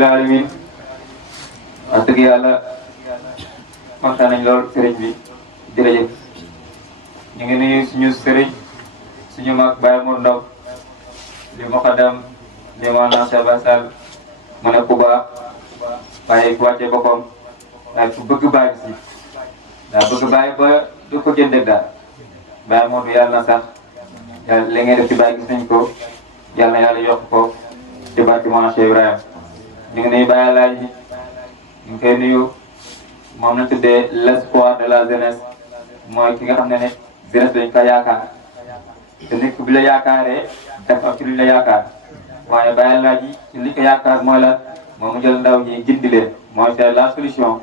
alamin wax dëgg yàlla kontaan nañ lool sëriñ bi jërëjëf ñu ngi nuyu suñu sëriñ suñu mag Baye Mour Ndaw di muqaddam di maanaam Saba Sall mu ne ku baax waaye ku wàccee boppam waaye ku bëgg Baye si daa bëgg Baye ba du ko jëndee daal Baye Mour yàlla na sax yàlla li ngeen def ci Baye gis nañ ko yàlla na yàlla yokk ko ci barke Mawlana Cheikh Ibrahima ñu ngi nuyu Baye Laaj ñu ngi koy nuyu moom lañ tuddee l'espoir de la jeunesse mooy ki nga xam ne jeunesse dañ ko yaakaar te nit ku bi la yaakaaree def ak ci luñ la yaakaar waaye Baye Laaj ci li ko yaakaar mooy la moom mu jël ndaw ñi gindi leen mooy c'est la solution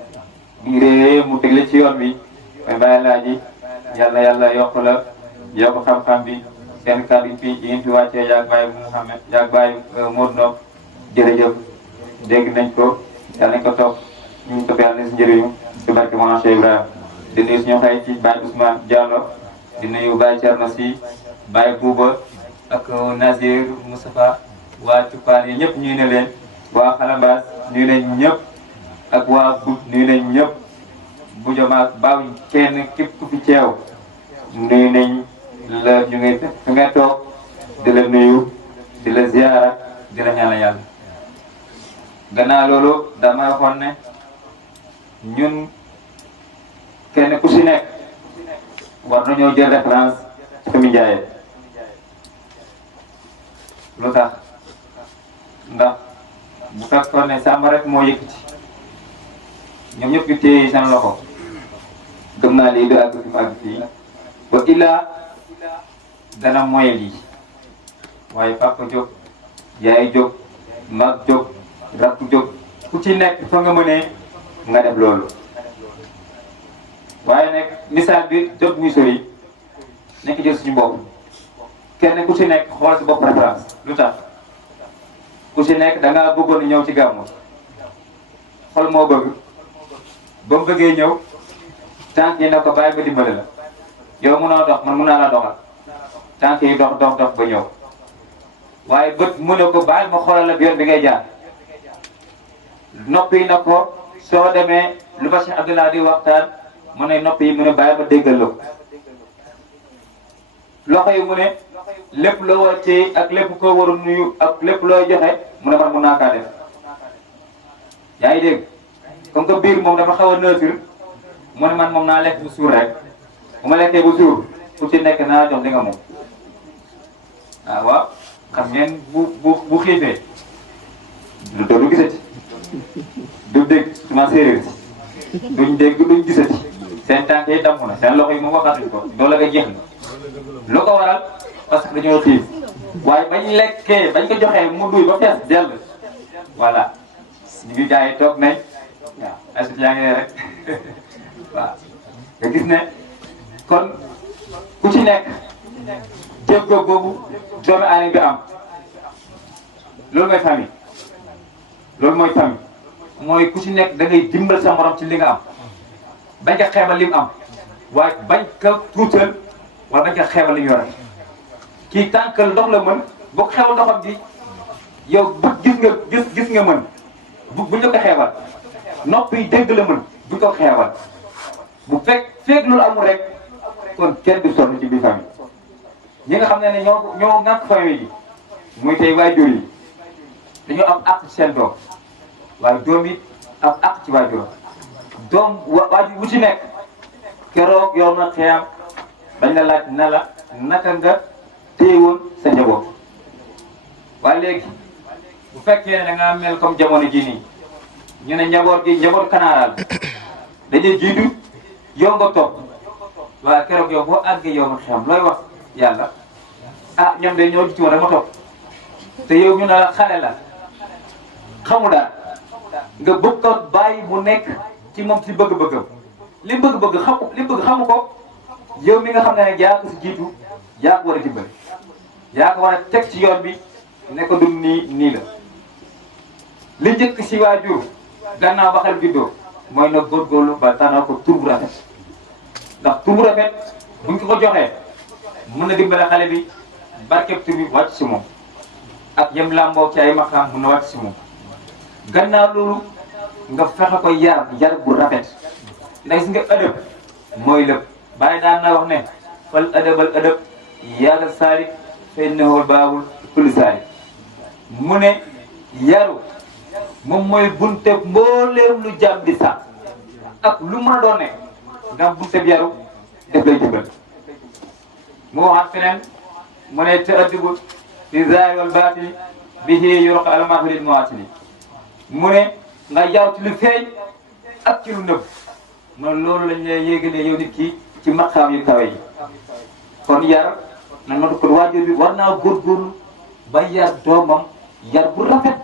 bi réeree mu tegle ci yoon bi mooy Baye Laaj yàlla yàlla yokk la yokk xam-xam bi seen kàddu fii yi ngeen fi wàccee yaag Baye Mouhamed yaag Baye Modou Ndop jërëjëf dégg nañ ko yàlla nañ ko topp ñu ngi topp yàlla na si njëriñu si barke Mawlana Cheikh Ibrahima di nuyu suñu xarit ci Baye Ousmane Diallo di nuyu Baye Thierno Sy Baye Bouba ak Nazir Moustapha waa Cupaan yi ñëpp ñuy ne leen waa Xalambaas nuyu nañ ñëpp ak waa Bout nuyu nañ ñëpp bu jamaak baaw kenn képp ku fi teew nuyu nañ la ñu ngi fi nga toog di la nuyu di la ziara di la ñaanal yàlla gannaaw loolu dama waxoon ne ñun kenn ku si nekk war nañoo jël référence ci Femi Ndiaye lu tax ndax bu fekkoon ne Samba rek moo yëkkati ñoom ñëpp ñu téye seen loxo gëm naa lii du àgg fi mu àgg fii ba illaa dana moye lii waaye papa jóg yaay jóg mag jóg rakk jóg ku ci nekk fa nga mënee nga def loolu waaye nag misaal bi jóg muy sori nekk jël suñu bopp kenn ku ci nekk xool si bopp référence lu tax ku ci nekk da ngaa bëggoon ñëw ci gàmmu xol moo bëgg ba mu bëggee ñëw tànk yi ne ko bàyyi ba dimbali la yow mënoo dox man mën naa la doxal tànk yi dox dox dox ba ñëw waaye bët mu ne ko bàyyi ma xoolal la yoon bi ngay jaar nopp yi na ko soo demee lu ba Cheikh Abdoulaye di waxtaan mu ne nopp yi mu ne bàyyi ma déggal la loxo yi mu ne lépp loo wàccee ak lépp koo war a nuyu ak lépp looy joxe mu ne man mun naa kaa def yaa ngi dégg comme que biir moom dafa xaw a neutre mu ne man moom naa lekk bu suur rek bu ma lekkee bu suur ku ci nekk naa jox di nga moom waaw xam ngeen bu xiifee du doon gisati du dégg suma séeréer si duñ dégg duñ gisati seen tànk yi damm na seen loxo yi moom waxatuñ ko doole nga jeex na lu ko waral parce que dañoo xiif waaye bañ lekkee bañ ko joxee mu duy ba fees dell voilà ñu ngi jaay toog nañ waaw ay sut yaa ngi ne rek waaw nga gis ne kon ku ci nekk jéego boobu doomu aadama bi am loolu mooy famille loolu mooy famille mooy ku ci nekk da ngay dimbal sa morom ci li nga am bañ ko xeebal li mu am waaye bañ ko tuutal wala bañ ko xeebal li mu yore kii tànkal ndox la mën boo ko xeebal ndoxam bi yow bu gis nga mën buñ la ko xeebal nopp yi dégg la mën buñ ko xeebal bu fekk loolu amul rek kon kenn du sonn ci biir famille ñi nga xam ne ñoo ŋànk famille yi muy tey waajur yi dañoo am àq ci seen doom waaye doom yi am àq ci waajur doom waajur bu ci nekk keroog yow na xiyam dañ la laaj na la naka nga téyewoon sa njaboot waaye léegi bu fekkee ne da ngaa mel comme jamono ji nii ñu ne njaboot kanaaral dañuy jiitu yow nga topp waaye keroog yow boo àggee yow na xiyam looy wax yàlla ah ñoom de ñoo jiitu woon rek ma topp te yow ñu ne la xale la xamu daal nga bëgg ko bàyyi mu nekk ci moom ci bëgg-bëggam li bëgg xamu ko yow mi nga xam ne nag yaa ko si jiitu yaa ko war a dimbali yaa ko war a teg ci yoon bi ne ko dum nii la li njëkk si waajur gannaaw ba xel juddoo mooy na góorgóorlu ba tànnal ko tur bu rafet ndax tur bu rafet buñ ko joxee mën na dimbale xale bi barkeb tur bi wàcc si moom ak yem làmboo ci ay maqaam mën na wàcc si moom gannaaw loolu nga fexe ko yar bu rafet ndax gis nga ëdëb mooy lépp bàyyi daan na wax ne fal ëdëbal ëdëb yàlla saalik fa innahu baabul kulli saalik mu ne yaru moom mooy bunte mbooleem lu jàmm di sax ak lu mën a doon ne nga am bunte bi yaru def lay jubal mu waxaat feneen mu ne ta'addubu fi zaahiri wal baatini bihi yurqa al-mar'u lil muwaatini mu ne nga yaru ci lu feeñ ak ci lu nëbb man loolu lañ lay yéegalee yow nit ki ci maqaam yu kawe yi kon yar man ma ko waajur bi war naa góorgóorlu ba yar doomam yar bu rafet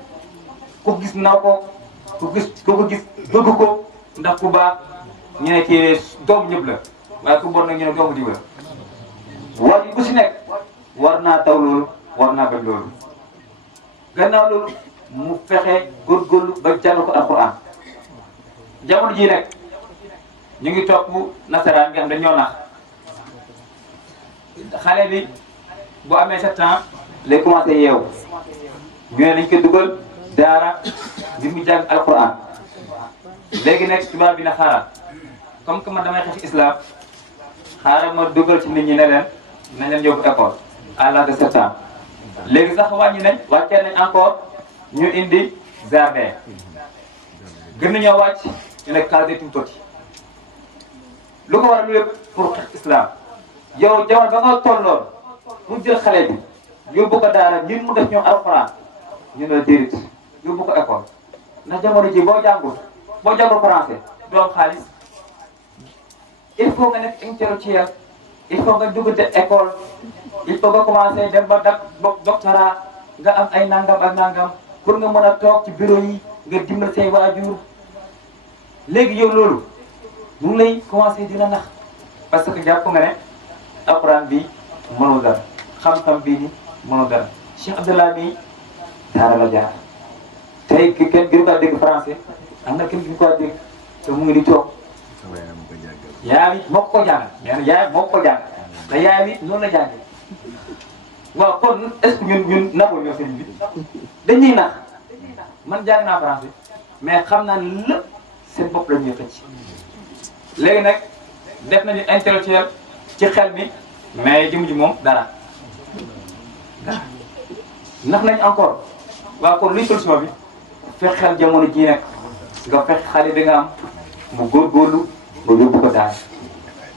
ku gis naw ko ku ko gis bëgg ko ndax ku baax ñu ne kii doomu ñëpp la waaye ku bon nag ñu ne doomu diw la waajur bu si nekk war naa taw loolu war naa bañ loolu gannaaw loolu mu fexe góorgóorlu ba jàng ko alquran jamono jii nag ñu ngi topp nasaraan nga xam dañoo nax xale bi bu amee 7 ans lay commencé yeewu ñu ne nañ ko dugal daara ngir mu jàng alquran léegi nag tubaab bi na xaaral comme que man damay xeex islam xaaral ma dugal ci nit ñi ne leen nañ leen yóbbu école à l'âge de 7 ans léegi sax wàccee nañ encore ñu indi jardin gën nañoo wàcc ñu ne case tout petit lu ko waral lu lépp pour xeex islam yow jamono ba nga tolloon mu jël xale bi yóbbu ko daara ñun mu def ñoom alxuraan ñu ne déedéet yóbbu ko école ndax jamono ji boo jàngul français doo am xaalis il faut nga nekk intellectuel il faut nga dugg école il faut nga commencé dem ba doctorat nga am ay nangam ak nangam pour nga mën a toog ci bureau yi nga dimbal say waajur léegi yow loolu mu ngi lay commencé dina nax parce que jàpp nga ne alxuraan bi mënoo dara xam-xam bii ni mënoo dara Cheikh Abdallah bi daara la jaar tey kenn gënu kaa dégg français am na kenn gënu kaa dégg te mu ngi di toog yaay moo ko jàngal yaay moo ko jàngal te yaay bi noonu la jàngee waaw kon est-ce que ñun naxul ñoo sëñ bi dañuy nax man jàng naa français mais xam naa ne lépp seen bopp la ñuy xëcc léegi nag def nañu intellectuel ci xel bi mais jëm ji moom dara nax nañ encore waaw kon luy solution bi fexeel jamono jii nag nga fex xale bi nga am mu góorgóorlu nga yóbbu ko daal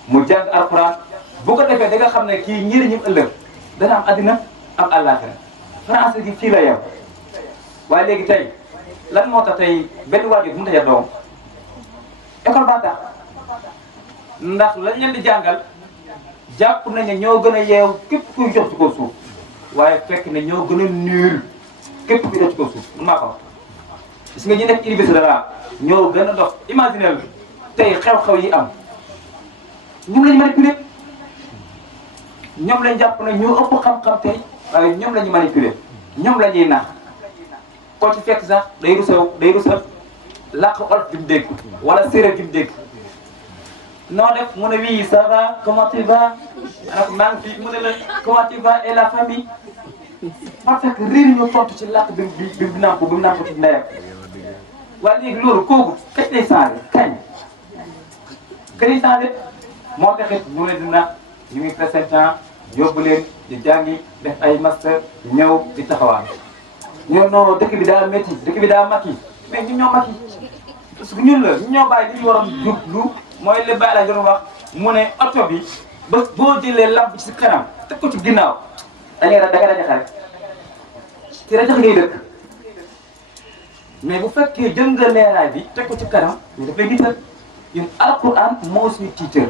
mu jàng alxuraan bu ko defee da nga xam ne kii njëriñam ëllëg dana am addina am àllaaxira français gi fii la yem waaye léegi tey lan moo tax tey benn waajur bu mu tëjee doom école ba tax ndax lañ leen di jàngal jàpp nañ ne ñoo gën a yeew képp kuy jox ci kaw suuf waaye fekk ne ñoo gën a nul képp kuy jox ci kaw suuf mun maa ko wax gis nga ñu nekk université la ñoo gën a dox imaginer tey xew-xew yi am ñoom lañu manipuler ñoom lañ jàpp ne ñoo ëpp xam-xam tey waaye ñoom la ñu manipuler ñoom la ñuy nax koo ci fekk sax day rusa làkk olof bi mu dégg wala séeréer bi mu dégg noo def mu ne oui ça va comment tu vas alors maa ngi fi mu ne la comment tu vas et la famille parce que réer ñoo tontu ci làkk bi mu nàmp ci ndeyam waaye léegi loolu kooku kañ lay changé kañ lay changé moo taxit ñu leen di nax ñu ngi présentant yóbbu leen di jàngi def ay master ñëw di taxawaan ñoo non dëkk bi daa métti dëkk bi daa makki mais ñun ñoo makki parce que ñun la ñun ñoo bàyyi li ñu waroon jublu mooy li bàyyi la doon wax mu ne oto bi ba boo jëlee lampe ci kanam teg ko ci ginnaaw da ngay rajaxe rek ci rajax ngay dëkk mais bu fekkee jël nga leeraay bi teg ko ci kanam ñu daf lay nital ñun alquran moo suñu tiitër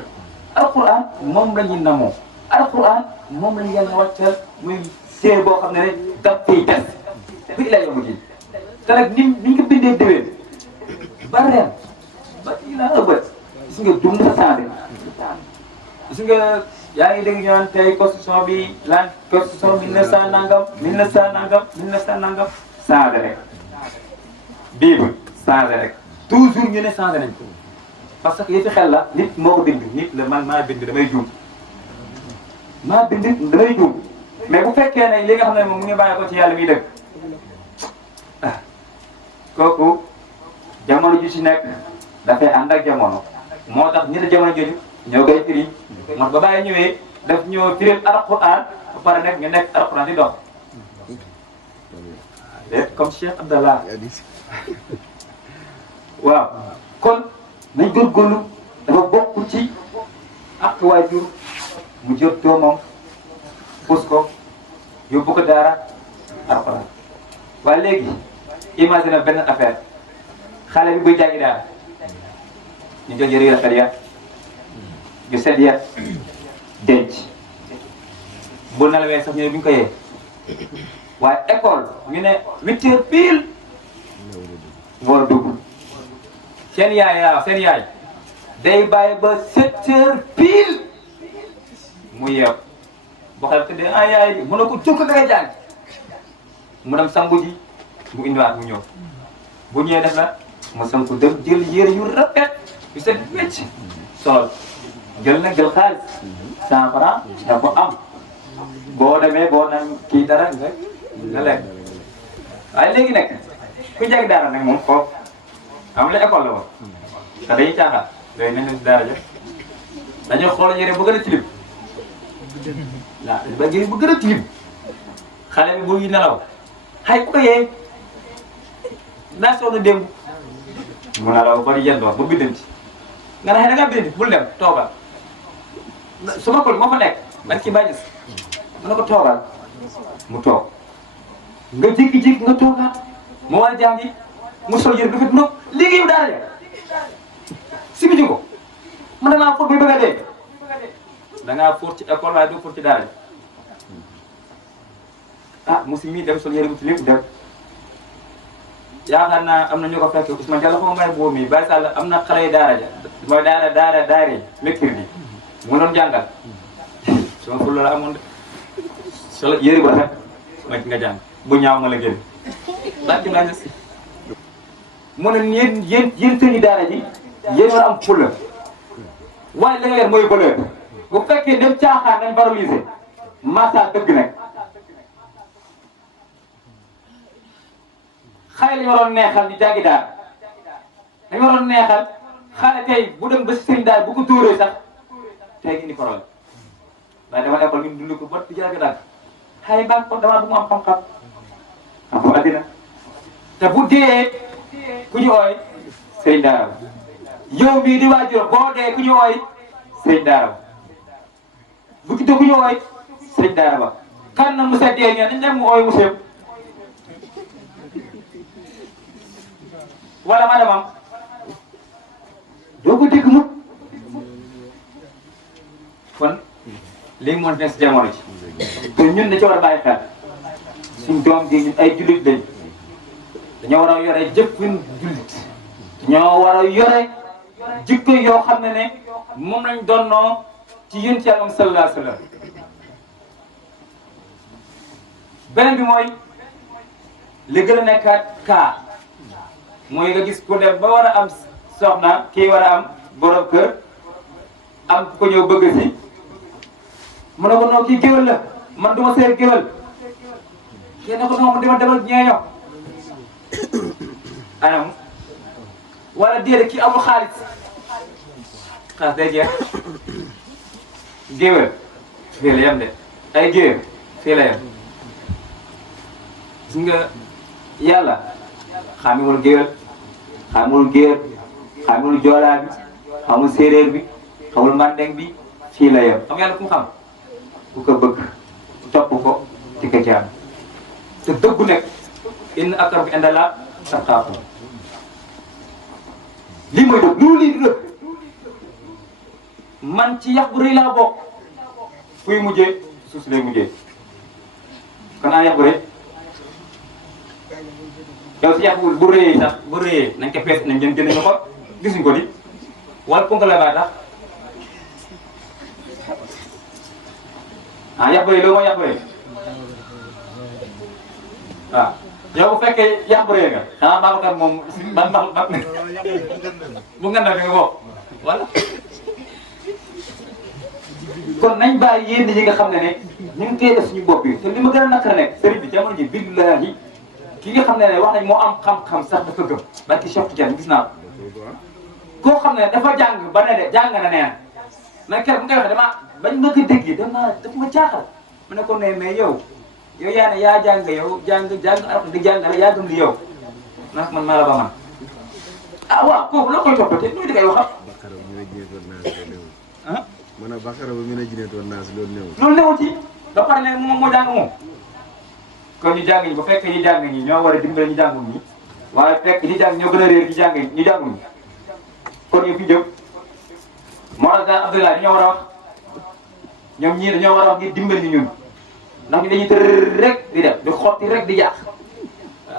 alquran moom la ñuy namoo alquran moom la ñu yàlla wàccal muy téere boo xam ne rek daf koy des ba ilaa yawmi diin te nag ni ñu ko bindee déwén ba ren ba ilaa ëbbët gis nga dund sa changé gis nga yaa ngi dégg ñu naan tey constitution bi lan constitution 1900 nangam 1900 nangam changé rek bible changé rek toujours ñu ne changé nañ ko parce que yi fi xel la nit moo ko bind nit la man maa bind damay juum mais bu fekkee ne li nga xam ne moom mu ngi bàyyi ko ci yàlla miy dëgg kooku jamono ju ci nekk dafay ànd ak jamono moo tax nit a jamono jooju ñoo koy firi man ba bàyyi ñëwee daf ñoo firil alquran ba pare nag ñu nekk alquran di dox comme Cheikh Abdallah waaw kon nañ góorgóorlu dafa bokk ci ak waajur mu jot doomam pus ko yóbbu ko daara alquran waaye léegi imagine benn affaire xale bi buy jàngi daara ñu jël yëre yu rafet ya ñu set ya denc bu nelawee sax ñu ne bu ñu ko yee waaye école ñu ne 8h pile mu war a dugg seen yaay day bàyyi ba 7h pile mu yeew boo xam ne yaay bi mën na ko jóg nga jàng mu dem sangu ji mu indiwaat mu ñëw bu ñëwee def la mu sangu dem jël yére yu rafet yu set wecc sol jël xaalis 100 francs da ko am boo demee boo naan kii dara nga lekk waaye léegi nag ku jàng daara nag moom foofu am la école la woon te dañuy caaxaan yooyu nañ leen si daara jox dañoo xool yére bu gën a tilim waaw ba yére bu gën a tilim xale bi bu nelaw xay ku ko yee daa soog a démb mu nelaw ba di yendoor ba biddanti nga ne xëy na ngaa biddanti bul dem toogal su ma ko moo fa nekk man ci bàyyi mu ne ko toogal mu toog nga jékki-jékki nga toogaat mu war a jàngi mu sol yére bu rafet ndox liggéeyu daara ja si biti ko mu damaa fóot bi bëgg a dee da ngaa fóot ci école waaye doo fóot ci daara ja ah musi mii dem sol yére bu ci lépp dem yaakaar naa am na ñu ko fekk Ousmane Diallo xaw ma may boobu mii Baye Sall am na xale yu daara ja mooy daara yi mercredi mu doon jàngal sama ful la amoon de solo yére bu rafet ma nga jàng bu ñaaw nga la génn barki naa si mu ne yéen sëñi daara ji yéen war a am fulla waaye li nga yor mooy valeur bu fekkee dem caaxaan nañ valoriser massa dëgg nag xale lañu waroon neexal di jàngi daara dañu waroon neexal xale tey bu dem ba si sëñ daara bu ko dóoree sax tey indi problème waaye dama école ñu dund ko ba di jàng daal xale yi baax ko damaa bëgg mu am xam-xam xam addina te bu dee ku ñu ooy sëñ daara yow mii di waajur boo dee ku ñu ooy sëñ daara bu ci ku ñu ooy sëñ daara ba kan na mu seddee ñe nañ dem mu ooy mu seeb wala madamam doo ko dégg mukk kon léegi moo nekk si jamono ji te ñun dañu ci war a bàyyi xel suñ doom ji ñun ay jullit lañ dañoo war a yore jëppin jullit dañoo war a yore jikko yoo xam ne moom lañ donnoo ci yéen ci Yàlla sallallahu alayhi wa sallam beneen bi mooy li gën a nekkaat kaa mooy nga gis ku dem ba war a am soxna kii war a am borom kër am ku ko ñëw bëgg si mu ne ko non kii géwél la man du ma seet géwél kii ne ko non man dama demal ñeeño anam wala déedéet kii amul xaalis xaalis day jeex géwél fii la yem de ay géwél fii la yem gis nga yàlla xamul géwél xamul géer xamul joolaa bi xamul séeréer bi xamul mandeng bi fii la yem xam yàlla ku mu xam ku ko bëgg topp ko ci ko jaam te dëggu nekk inna akramakum indallaahi atqaakum lii mooy dëgg loolu lii du dëgg man ci yax bu rëy laa bokk fuy mujjee suuf si lay mujjee kon yax bu rëy yow si yax bu rëyee sax bu rëyee nañ ko fees nañ gën ñu ko gisuñ ko ni wala ponk la baa tax yax bu rëy loolu mooy yax bu rëy waaw yow bu fekkee yax bu rëy nga xanaa Babacar moom ban bu ngandal bi nga bokk voilà kon nañ bàyyi yéen ñi nga xam ne ñu ngi koy def suñu bopp yi te li ma gën a naqare nekk sëriñ bi jamono ji billahi ki nga xam ne wax nañ moo am xam-xam sax dafa gëm barki Cheikh Tidiane gis naa ko koo xam ne dafa jàng ba ne de jàng na nee na keroog bu ngay waxee dama bañ ma ko dégg dafa ma jaaxal ma ne ko ne mais yow yaa ne yaa jàng yow jàng alxuraan di jàngale yaa gëm li yow nag man maa la ba man ah waaw kooku la koy toppatee ñu di koy waxal ah man a Bakara ba mën a jineetoon naa si loolu néew loolu néew ci ba pare ne moom moo jàng moom kon ñu jàng ñi ba fekk ñi jàng ñi ñoo war a dimbale ñu jàngul ñi waaye fekk ñi jàng ñoo gën a réer ñi jàng ñi jàngul ñi kon ñu fi jëm moo tax daal Abdoulaye dañoo war a wax ñoom ñii dañoo war a wax ngir dimbali ñun ndax ñu dañuy tër rek di def di xotti rek di yàq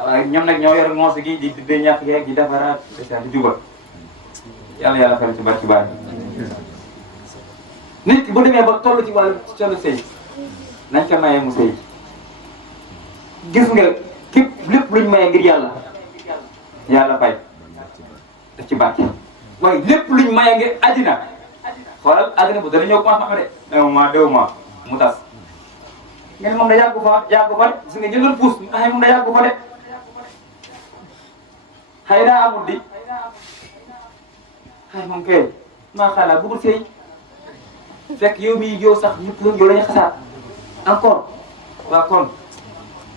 waaye ñoom nag ñoo yor moos gi di ñàkk yeeg di defaraat di jubal yàlla fay ci barki baax nit ki bu demee ba toll ci wàllu sëy nañ ko mayee mu sëy gis nga képp lépp luñ mayee ngir yàlla fay daf ci barke waaye lépp luñ mayee ngir àddina xoolal àddina bu dana ñëw commencé de 1 mois 2 mois mu tas ngeen moom da yàggu fa gis nga jëndoon puus ay moom da yàggu fa de xëy daa amul di xëy moom kay maa xalaat bëggul sëy fekk yow mii yow sax ñëpp yow la ñu xasaat encore waa kon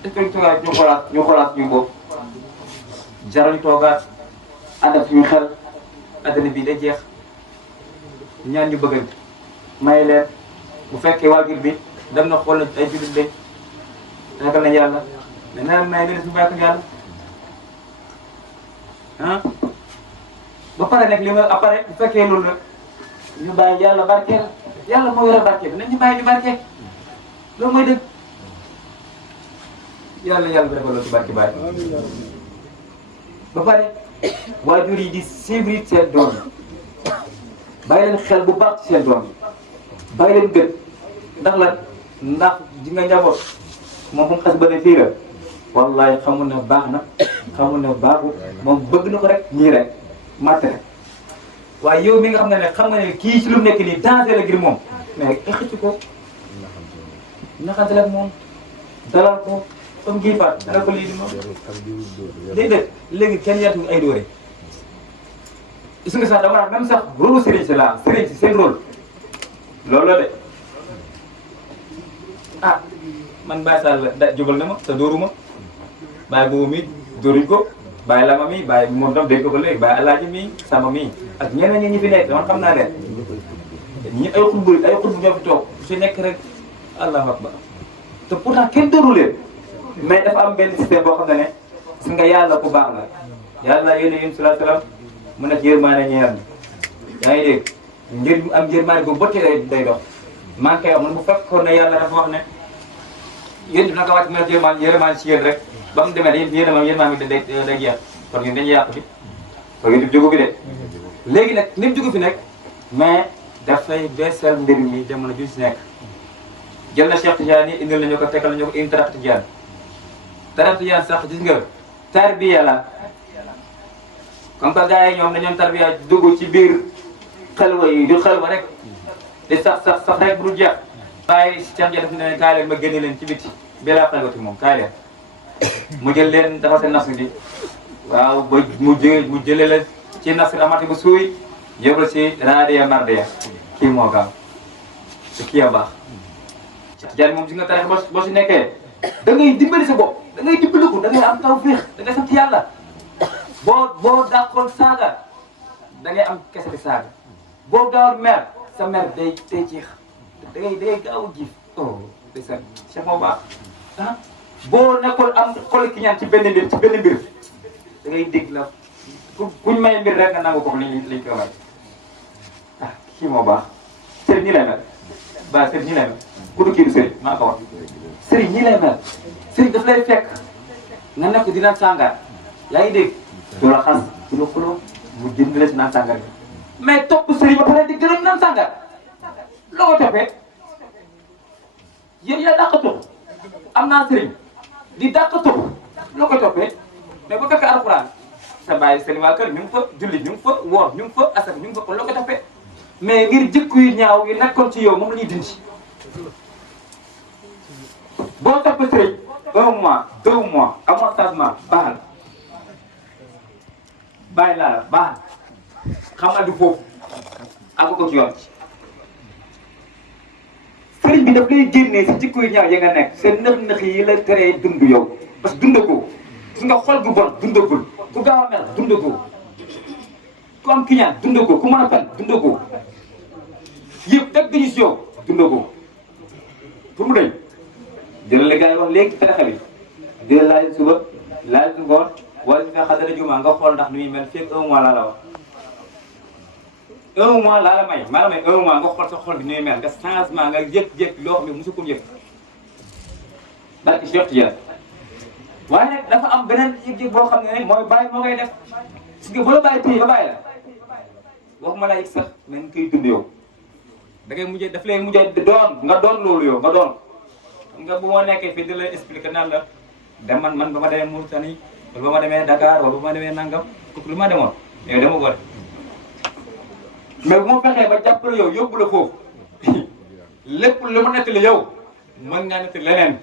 est-ce que ñu toogaat ñu xoolaat ñu bopp jaral ñu toogaat ànd ak suñu xel àddina bi day jeex ñaan ñu bëgg may leen bu fekkee waajur bi dem na xool ay jullit lañ ragal nañ yàlla mais nee may leen suñu bàyyi ko yàlla ah ba pare nag li ma après bu fekkee loolu nag ñu bàyyi yàlla barkeel yàlla moo yore barke bi nañ ñu bàyyi ñu barke loolu mooy dëgg yàlla bi defal loolu ci barke bàyyi ba pare waajur yi di suivre seen doom bàyyi leen xel bu baax ci seen doom bàyyi leen gën ndax ji nga njaboot moom bu mu xas ba ne fii la wallahi xamul ne baax na xamul ne baaxul moom bëgg na ko rek nii rek matt rek waaye yow mi nga xam ne xam nga ne kii ci lu nekk nii danger la ngir moom mais xëcc ko naxante la moom dalal ko comme gii faat dana ko lii di moom déedéet léegi kenn yaatu ay dóore gis nga sax dama naan même sax rôle sëriñ si la sëriñ si seen rôle loolu la de ah man Baye Sall da jógal na ma te dóoruma Baye boobu mi dóoruñ ko Baye Lama mi Baye moom tam dégg ko léegi Baye Alaaji mi sama mi ak ñeneen ñi fi nekk man xam naa leen ñi ay xutbu ñoo fi toog su nekk rek allahu akbar te pourtant kenn dóoru leen mais dafa am benn système boo xam ne gis nga yàlla ku baax la yàlla yéen a yéen sallallahu alayhi wasallam mu nekk yërmaane ñeer ñi yaa ngi dégg ngir am yërmaane bu bëttee day dox maa ngi koy wax man bu fekkoon ne yàlla dafa wax ne yéen bi naka wàcc mu nekk yërmaane ci yéen rek ba mu demee yërmaane bi day jeex kon ñun dañuy yàq bi kon yéen jógu fi de léegi nag nit jógu fi nekk mais dafay beesal mbir mi jamono ju si nekk jël na Cheikh Tidiane yi indil nañu ko tegal nañu ko une tariqa Tidiane tariqa Tidiane sax gis nga tarbiya la comme que gars yi ñoom dañoon tarbiya dugg ci biir xelwa yi du xelwa rek di sax rek bu dul jeex bàyyi si Cheikh Tidiane daf ne kaay leen ma génne leen ci biti bilaa xelwati moom kaay leen mu jël leen dafa seen nasr bi waaw ba mu jëlee leen ci nasr amati bu suuy yóbbu si radia mardia kii moo gaaw te kii a baax Tidiane moom si nga tarix boo si nekkee da ngay dimbali sa bopp da ngay dimbali ko da ngay am tawfiix da ngay sant yàlla boo dàqoon saaga da ngay am kese di saaga boo gaaw mer sa mer day jeex da ngay gaaw a jiif oh day sant Cheikh moo baax ah boo nekkoon am xol ki ñaan ci benn mbir da ngay dégg la kuñ may mbir rek nga nangu ko liñ ko may ah kii moo baax sëriñ ñi lay mel ba sëriñ ñi lay mel ku du kii du sëriñ maa ko wax sëriñ ñi lay mel sëriñ daf lay fekk nga nekk di naan sàngaar yaa ngi dégg du la xas du la xuloo mu jënd la si naan sàngaar bi mais topp sëriñ ba pare di gërëm naan sàngaar loo ko toppee yéen yaa dàq tux am naa sëriñ di dàq tux loo koy toppee mais bu fekkee alxuraan sa bàyyi seen waa kër ñu ngi fa julli ñu ngi fa woor ñu ngi fa asaka ñu ngi fa kon loo koy toppee mais ngir jikko yu ñaaw yi nekkoon ci yow moom la ñuy dindi boo topp sëriñ 1 mois 2 mois amoo changement baaxal bàyyi laa la baaxal xamal du foofu amu ko ci yoon sëriñ bi daf lay génnee si jikko yu ñaaw ya nga nekk seen nëx-nëx yi la teree dund yow parce que dundagoo gis nga xol gu bon dundagul ku gaaw a mel dundagoo ku am kiñaan dundagoo ku mën a fen dundagoo yëpp teg dañu si yow dundagoo pour mu dañ jëlal la gars yi wax léegi teraxa bi jëlal laaj suba laaj ngoon wala si nga xasara juma nga xool ndax nu muy mel fekk 1 mois laa la wax 1 mois laa la may maa la may 1 mois nga xool sa xol bi nu muy mel nga changement nga yëg-yëg loo xam ne mosu ko yëg barke Cheikh Tidiane waaye nag dafa am beneen yëg-yëg boo xam ne mooy bàyyi moo koy def parce que bu la bàyyi téye ba bàyyi la waxuma la yëg sax mais nga koy dund yow da ngay mujjee daf lay mujjee doon nga doon loolu yow nga doon nga bu ma nekkee fii di la expliquer naan la dem man ba ma demee Mauritanie wala ba ma demee Dakar wala ba ma demee Nangam kooku lu ma demoon yow dama ko def mais bu ma fexee ba jàppale yow yóbbu la foofu lépp lu ma nettali yow mën ngaa nettali leneen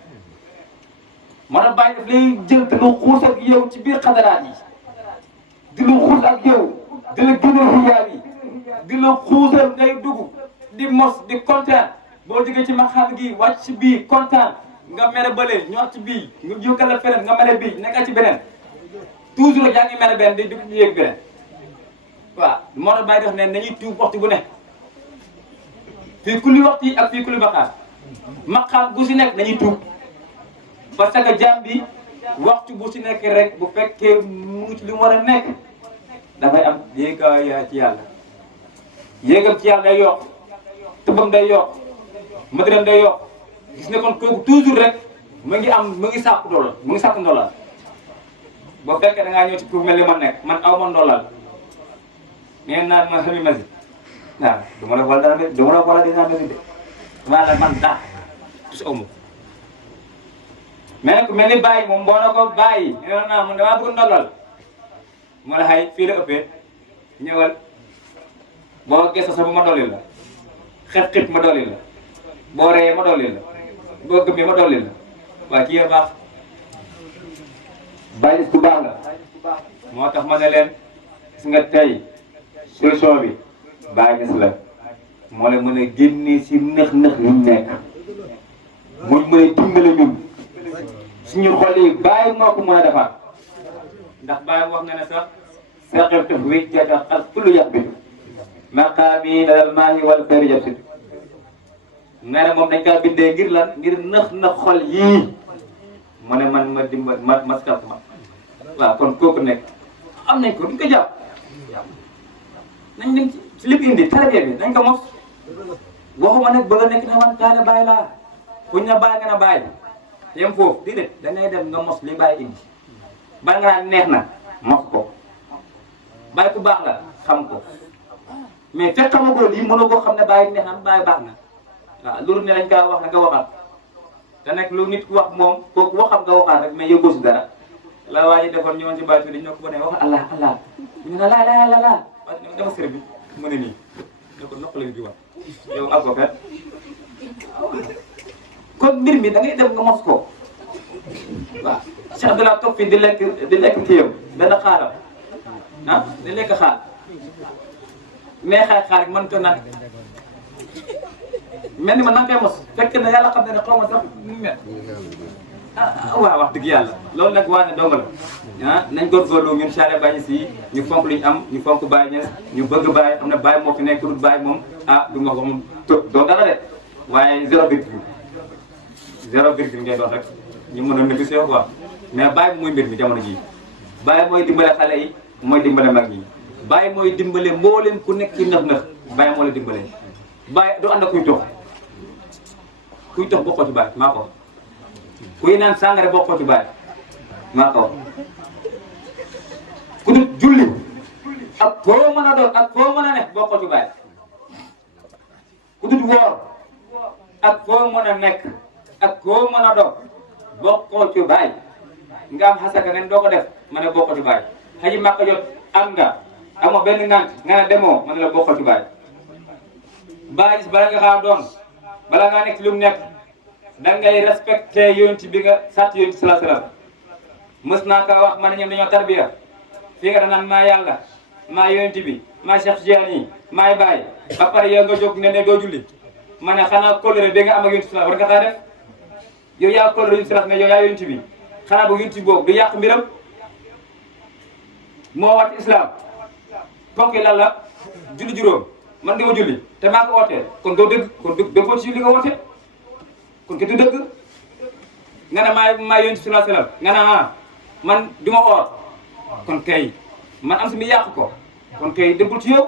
man a bàyyi daf lay jël te lu xuus ak yow ci biir xadaraat yi di lu xuus ak yow di la gënal xiyaar yi di la xuusal ngay dugg di mos di kontaan boo jógee ci maxaam gi wàcc ci bii kontaan nga mere bële ñor ci bii nga yókkal feneen nga mere bii nekk ci beneen toujours yaa ngi mere benn di dugg yéeg beneen waaw moo tax bàyyi def ne nañuy tuub waxtu bu ne fii kulli waxtu yi ak fii kulli maqaam bu si nekk nañuy tuub parce que jaam bi waxtu bu si nekk rek bu fekkee mu ngi ci li mu war a nekk dafay am yéega ci yàlla yéegam ci yàlla day yokk tëbbam day yokk madiram day yokk gis ne kon kooku toujours rek mu ngi sàkku doolal mu ngi sàkku ndolal boo fekkee da ngaa ñëw ci pour mel ni man nekk man aw ma ndolal ngeen naan ma xami masi waaw du ma la wala dara de du ma la wala dinaa masi de maa la man daa tus aw ma mais nag mel ni bàyyi moom boo na ko bàyyi nee naa man damaa bëgg ndolal mu la xay fii la ëppee ñëwal boo gëstoo sax bu ma dolli la xet ma dolli la boo reyee ma dolli la boo gëmmee ma dolli la waaye kii yar baax bàyyi ku baax la moo tax ma ne leen gis nga tey solution bi bàyyi gis la moo leen mën a génnee si nëx-nëx yu nekk muñ mën a dimbale ñun suñu xol yi bàyyi moo ko mën a defar ndax bàyyi wax na ne sax saqirtu wijjata ak kullu yàq bi maqaami dal maahi wal xayri yabsit nee na moom dañ kaa bindee ngir lan ngir nëx xol yii mu ne man ma dimbal ma skat ma waaw kon kooku nekk am nañ ko duñ ko jàpp nañ dem ci lépp indi tarbiya bi nañ ko mos waxuma nag bëgg a nekk ne man taale bàyyi laa fuñ na bàyyi nga na bàyyi yem foofu déedéet da ngay dem nga mos li bàyyi indi bàyyi nga naan neex na mos ko bàyyi ku baax la xam ko mais fekk xamagoo lii mënoo koo xam ne bàyyi neex na bàyyi baax na waaw loolu ne lañ kaa wax na nga waxal te nag lu nit ku wax moom kooku waxam nga waxaat rek mais yëgoo si dara la waa ji defoon ñëwoon ci bàyyi dañ ne ko ba ne wax allah allah ñu ne laa parce que dafa sëriñ bi mu ne nii ne ko nopp lañ di wax yow ak ko fet kon mbir mi da ngay dem nga mos ko waaw Cheikh Abdallah toog fii di lekk kiyam benn xaaral ah di lekk xaal mais xaar man ko nag mel ni man na nga koy mos fekk na yàlla xam ne ne xaw ma sax nu mu mel waaw wax dëgg yàlla loolu nag waa ne dong la ah nañ góorgóorlu ñun Saare Baye si ñu fonk li ñu am ñu fonk Baye Niass ñu bëgg Baye xam ne Baye moo fi nekk du Baye moom du ma ko moom doo dara de waaye 0,0 ngay doon rek ñu mën a négocier quoi mais Baye mooy mbir mi jamono jii Baye mooy dimbale xale yi mooy dimbale mag ñi Baye mooy dimbale mboolem ku nekk ci nëx-nëx Baye moo la dimbale Baye du ànd ak kuy tox bokkoo ci Baye maa ko kuy naan sàngara bokkoo ci Baye maa ko ku dut julli ak foo mën a doon ak foo mën a nekk bokkoo ci Baye ku dut woor ak foo mën a nekk ak foo mën a doon bokkoo ci Baye nga am xasaka ngeen doo ko def ma ne bokkoo ci Baye xaji màkk jot am nga amoo benn ngant nga ne demoo ma ne la bokkoo ci Baye Baye gis bala nga xaa doon bala ngaa nekk ci lu mu nekk da ngay respecté yonent bi nga sàtt yonent sallallahu alayhi wasallam mës naa ko wax man ñoom dañoo tarbiya fii nga danaan maa yàlla maa yonent bi maa Cheikh Tidiane yi maay bàyyi ba pare yow nga jóg ne doo julli ma ne xanaa kóllëre bi nga am ak yonent sallallahu war nga kaa def yow yaa kóllëre yonent sallallahu ne yow yaa yonent bi xanaa bu yonent boobu du yàq mbiram moo wat islam ponk lan la julli juróom man di ko julli te maa ko wootee kon doo dëgg kon dëggoo ci li nga woote kon ki du dëgg nga ne maa yonent sallallahu alayhi wasallam nga ne man du ma oor kon kay man am si mi yàq ko kon kay dëggul ci yow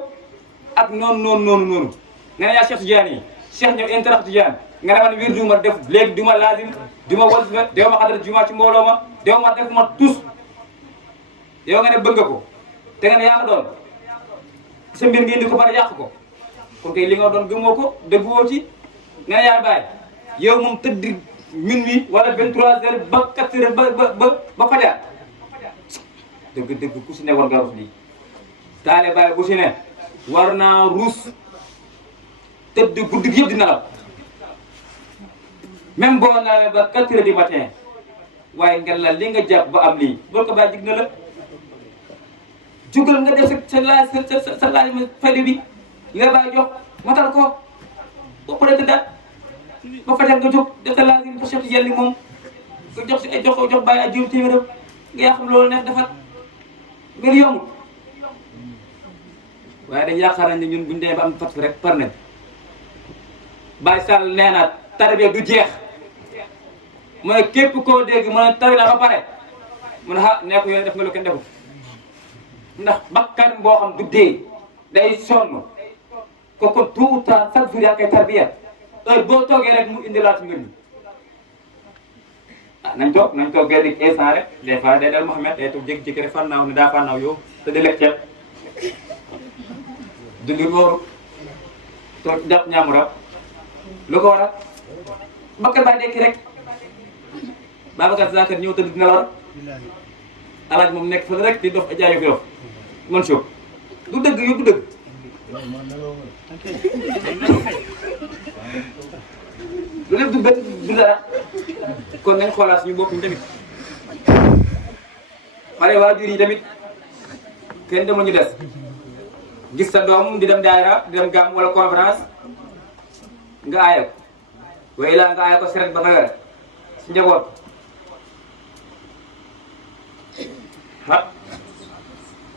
ak noonu nga ne yaa Cheikh Tidiane yi Cheikh ñëw interact Tidiane nga ne man wiir du ma def léegi du ma laazim du ma wasifa dew ma xadara juma ci mbooloo ma dew ma def ma tus yow nga ne bëgg ko te nga ne yaa nga doon sa mbir ngi indi ko pare yàq ko kon kay li nga doon gëmoo ko dëgguwoo ci nga ne yaay bàyyi yow moom tëdd minuit wala 23h ba 4h ba fajar dëgg ku si ne war nga rus lii taale bàyyi bu si ne war naa rus tëdd guddi gi yëpp di nelaw même boo nawee ba 4h du matin waaye ngel la li nga jàpp ba am lii boo ko bàyyi jig na la jugal nga def sa laaj ma fayda bi li la bàyyi jox matal ko boo paree tëddaat ba fajar nga jóg def sa laaj ba Cheikh Tidiane moom nga jox si ay jox bàyyi ay jiw téeméeram nga yaa xam loolu neex defar mbir yombul waaye dañ yaakaar nañ ne ñun buñu demee ba am fat rek par nañ Baye Sall nee na tarbiya du jeex mu ne képp koo dégg mu ne tarbiya ba pare mu ne nee ko yow def nga lu kenn deful ndax bakkan boo xam du dee day sonn ko kon tout ou tard chaque jour yaa koy tarbiya heure boo toogee rek mu indilaat mbir mi nañ toog benn instant rek des fois day dal Mouhamed day toog jékki-jékki rek fànnaaw ne daa fànnaaw yow te di lekk ceeb du ngir wóoru toog jàpp ñaamuram lu ko waral bakkan baa dekki rek Babacar Zakar ñëw tëdd dina la war alaaj moom nekk fa rek di dof jaayu fi dof man soob du dëgg yow du dëgg lu lépp du bët du dara kon nañ xoolaat suñu bopp ñu tamit xale waajur yi tamit kenn demul ñu des gis sa doom di dem daayira di dem gàmm wala conférence nga aaya ko waaye laa nga aaya ko seret ba nga yore si njaboot yaa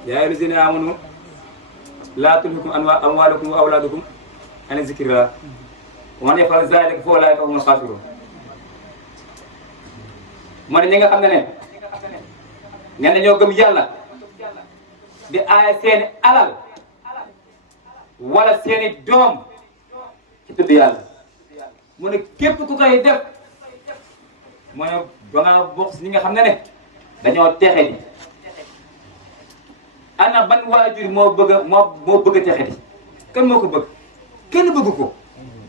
ayyuhal lazina amanu laa tulhikum amwaalukum wa awlaadukum an zikrillah wa man yaf'al zaalika fa ulaa'ika humul xaasiruun ma ne ñi nga xam ne ñenn ñoo gëm yàlla di aaya seeni alal wala seeni doom ci tudd yàlla mu ne képp ku koy def mu ne ba nga bokk si ñi nga xam ne dañoo texe di ana ban waajur moo bëgg a texe di kan moo ko bëgg kenn bëgg ko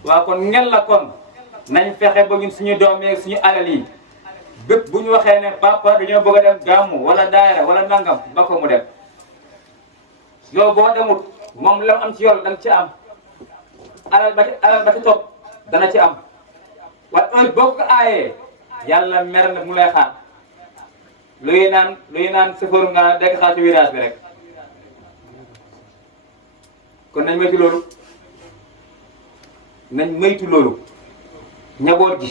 waaw kon ngel la kon nañ fexe ba ñun suñu doom yeeg suñu alal yi bépp bu ñu waxee ne papa dañoo bëgg a dem gàmmu wala daayira wala nangam ba ko mu dem yow boo demut moom la am ci yoon danga ci am alal ba ci topp dana ci am waaye heure boo ko aayee yàlla mer na mu lay xaar luy naan sëfër nga dekk xaar ci virage bi rek kon nañ moytu loolu njaboot ji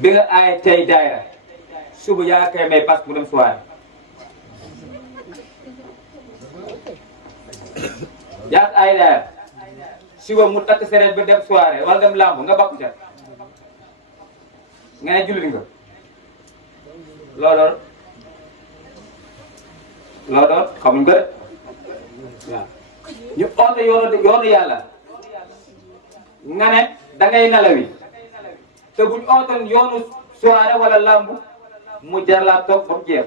bi nga aaye tey daayira suba yaa koy may pass mu dem soirée yaa aaye daayira suba mu takk sereet ba dem soirée wala dem lamb nga bakku ca nga ne jullit nga looloon xamuñ ko de waaw ñu oote yoonu yàlla nga ne dangay nelawi te buñ ootoon yoonu soirée wala lamb mu jar laa toog ba mu jeex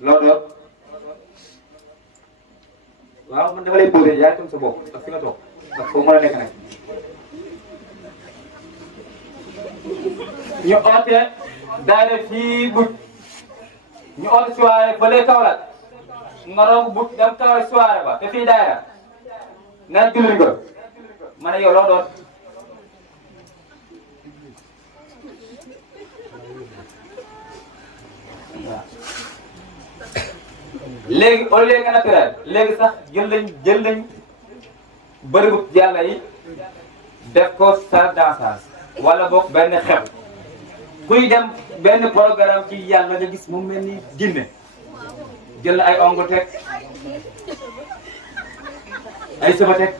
loolu waaw man dama lay posé yaay tam sa bopp ak fi nga toog ak foo mën a nekk nag ñu oote daane fii but ñu oote soirée ba lay Kaolack nga romb but dem Kaolack soirée ba te fii daayira nga julli nga ma ne yow loo doon léegi au lieu nga naturel léegi sax jël nañ bërëbu yàlla yi def ko salle dansage wala boog benn xew kuy dem benn programme ci yàlla nga gis mu mel ni jinne jël ay ongle teg ay sëba teg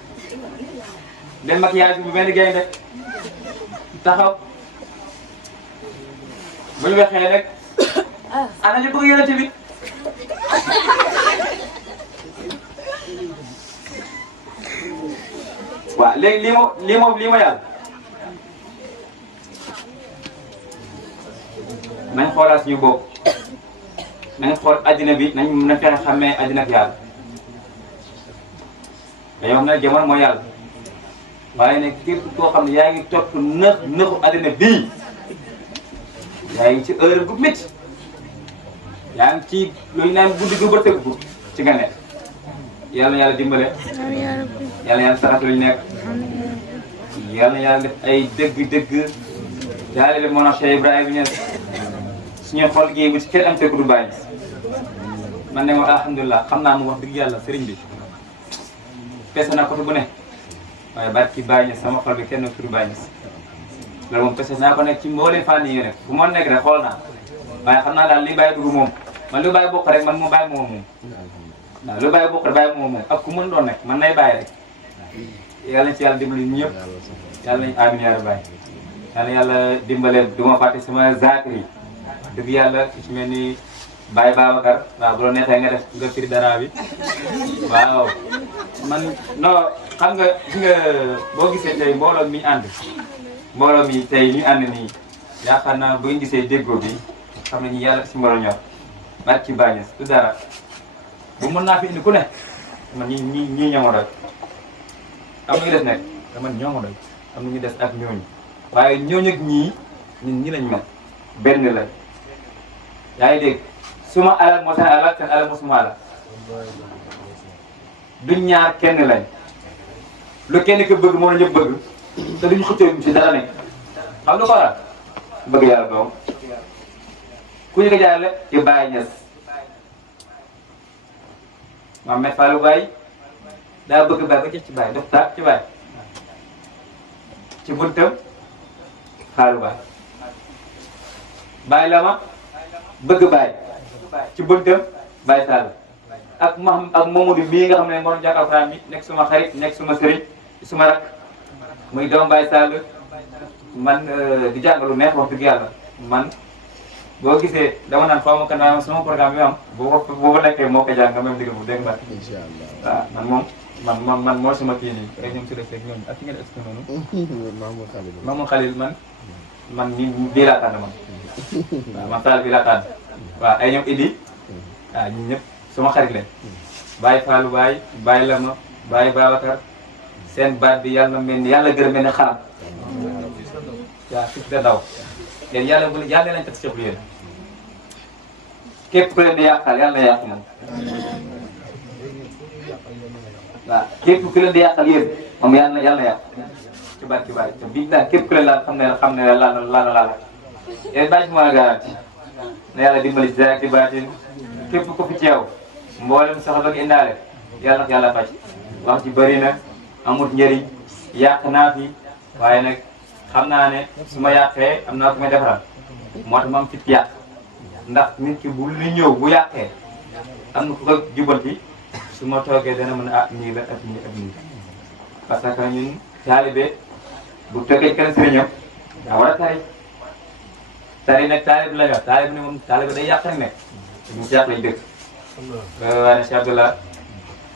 den maquillage bi benn gaynde taxaw bu ñu waxee rek ana ñu bëgg yonent bi waaw léegi lii ma yàlla nañ xoolaat suñu bopp nañ xool addina bi nañ fexe xàmmee addina ak yàlla dañoo xam ne jamono mooy yàlla waaye nag képp koo xam ne yaa ngi topp nëxu addina bii yaa ngi ci heure bu métti yaa ngi ci lu ñu naan guddi gu ba tëgg ci nga nekk yàlla na yàlla dimbale yàlla na yàlla saxatu lu ñu nekk yàlla na yàlla def ay dëgg-dëgg yàlla def moo Cheikh Ibrahima Niass suñu xol gi bu ci kenn am fekk du bàyyi man ne ma alhamdulilah xam naa mu wax dëgg yàlla sëriñ bi pese naa côté bu ne waaye barki Baye Niass sama xol bi kenn du bàyyi Niass loolu moom pese naa ko nekk ci mbooleem fànn yi nekk fu ma nekk rek xool naa waaye xam naa daal li bàyyi dugg moom man lu bàyyi bokk rek man moo bàyyi moom waaw lu bàyyi bokk rek bàyyi moom ak ku mën doon nekk man nay bàyyi rek yàlla nañ ci yàlla dimbali ñu ñëpp yàlla nañ amiin yaa rabbi yàlla yàlla dimbale du ma fàtte sama zakir yi dëgg yàlla ci mel ni Baye Babacar waaw bu la neexee nga def nga firi dara bi waaw man non xam nga gis nga boo gisee tey mbooloo mi ànd mbooloo mi tey ñu ànd nii yaakaar naa bu ngeen gisee déggoo bi xam ne ñi yàlla si mbooloo ñor barke ci Baye Niass du dara bu mën naa fi indi ku ne man ñii ñoo ma doy am na ñu des nekk man ñoo ma doy am na ñu des ak ñooñu waaye ñooñu ak ñii ñun ñi lañ mel benn la yaa ngi dégg suma alal moo seen alal seen alal moo suma alal duñ ñaar kenn lañ lu kenn ko bëgg moo la ñëpp bëgg te duñ xëccoo ci dara nekk xam lu ko waral bëgg yàlla doom ku ñu ko jaarale ci Baye Niass Mame Fallou Baye daa bëgg Baye ba jeex ci Baye dox taat ci Baye ci buntam Fallou Baye Baye la ma bëgg Baye ci buntam Baye Sall ak Mamadou bii nga xam ne moo jàng alxuraan bi nekk suma xarit nekk suma sëriñ suma rak muy doom Baye Sall man di jàng lu neex wax dëgg yàlla man boo gisee dama naan faaw ma kan waaye sama programme bi am boo nekkee moo ko jàng nga même dëgg bu dégg nga. incha allah waaw man moom man moo suma kii nii rek ñoom si des rek ñooñu ak ki ngeen expliqué noonu. Mamour Khalil man bii laa tànn man. waaw man Sall bii laa tànn. waaw ay ñoom Idi. waaw ñun ñëpp suma xarit leen. Baye Fallou Baye Lama Baye Babacar seen baat bi yàlla na mel ni yàlla gërëm mel ni xaram. waaw suuf de daw. yéen yàlla nañ teg si yéen. képp ku leen di yàqal yàlla na yàq moom. waaw képp ku leen di yàqal yéen moom yàlla na yàq. ci barki bari te bii daal képp ku leen laal xam ne laal. yéen bàyyi si mën a garanti. na yàlla dimbali si zaahir ci baatin képp ku fi teew mboolem soxla ak indaale yàlla na ko yàlla faj. wax ci bëri na amut njëriñ yàq naa fi waaye nag xam naa ne su ma yàqee am naa ko may defaral moo tax ma am fit yàq. ndax nit ki bu li ñëw bu yàqee am na ku ko jubanti su ma toogee dana mën a nii la ak nii ak nii parce que ñun taalibe bu toogee kenn sëriñam daa war a tari nag taalibe la yor taalibe ne moom taalibe day yàq rek nekk te ñu si yàq lañ dëkk. waaye ne Cheikh Abdallah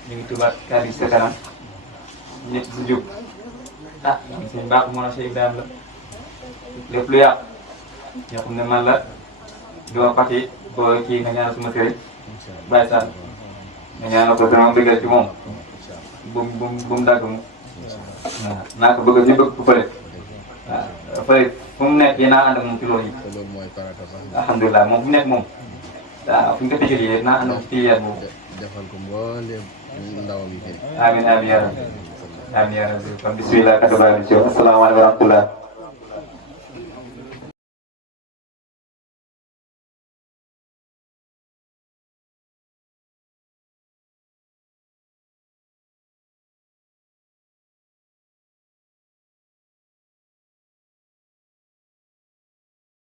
ñu ngi tubaat kàddu gi sa kanam ñëpp si jub suñu mbaax moo na Cheikh Ibrahima la lépp lu yàq ñoo xam ne man la. doo fàtte boo kii nga ñaanal suma sëriñ Baye Sall nga ñaanal ko dana bëggal ci moom bu mu dàgg mu waaw naa ko bëgg ñu bëgg ko fële waaw fële fu mu nekk yi naa ànd ak moom ci loolu yi alhamdulilah moom fu mu nekk moom waaw fu ñu ko tëjee naa ànd ak ci yaat boobu defal ko mboolem ndawam yi amiin amiin yaa rabbi amiin yaa rabbi kon bismillah katabaani ci asalaamaaleykum wa rahmatullah